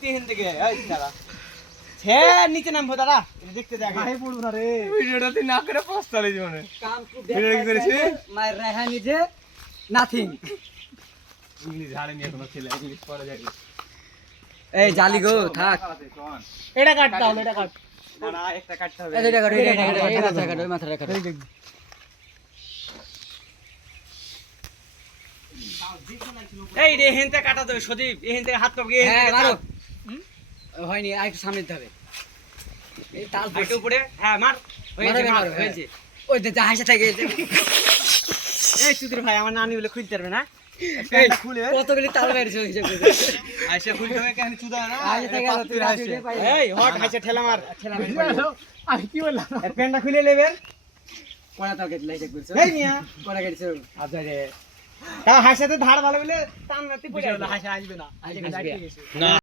তিন থেকে এই দাঁড়া ছে নিচে নামবো দাঁড়া দেখতে দেখ আগে পড়ব না রে ভিডিওটা তুই না করে পস্তালে জীবনে কাম টু ভিডিও কি করেছিস মাই রেহানি যে নাথিং ইংলিশ ঝাড়ে নিয়ে কোনো ছেলে ইংলিশ পড়া যায় এই জালি গো থাক এটা কাট দাও এটা কাট না একটা কাটতে হবে এটা কাট এই মাথা কাট ওই মাথা কাট এই রে হেনতে কাটা দেবে সদীপ এই হেনতে হাত পাবি হ্যাঁ মারো হয়নি আর একটু সামনে দিতে হবে এই তাল একটু উপরে হ্যাঁ মার মারো হয়েছে ওই যে হাসা থাকে এই সুধীর ভাই আমার নানি বলে খুলতে পারবে না খুলে কতগুলি তাল বেরিয়েছে হিসাব করে আইসা খুলতে হবে কেন চুদা না আইসা থেকে গেল তুই রাশি পাই এই হট হাইসা ঠেলা মার আমি কি বললাম এর প্যান্টটা খুলে নেবে কোনা তাল কেটে লাইছে করছো এই মিয়া কোনা কেটেছে আচ্ছা রে তা হাইসাতে ধার ভালো বলে টান নাতি পড়ে হাইসা আসবে না আসবে না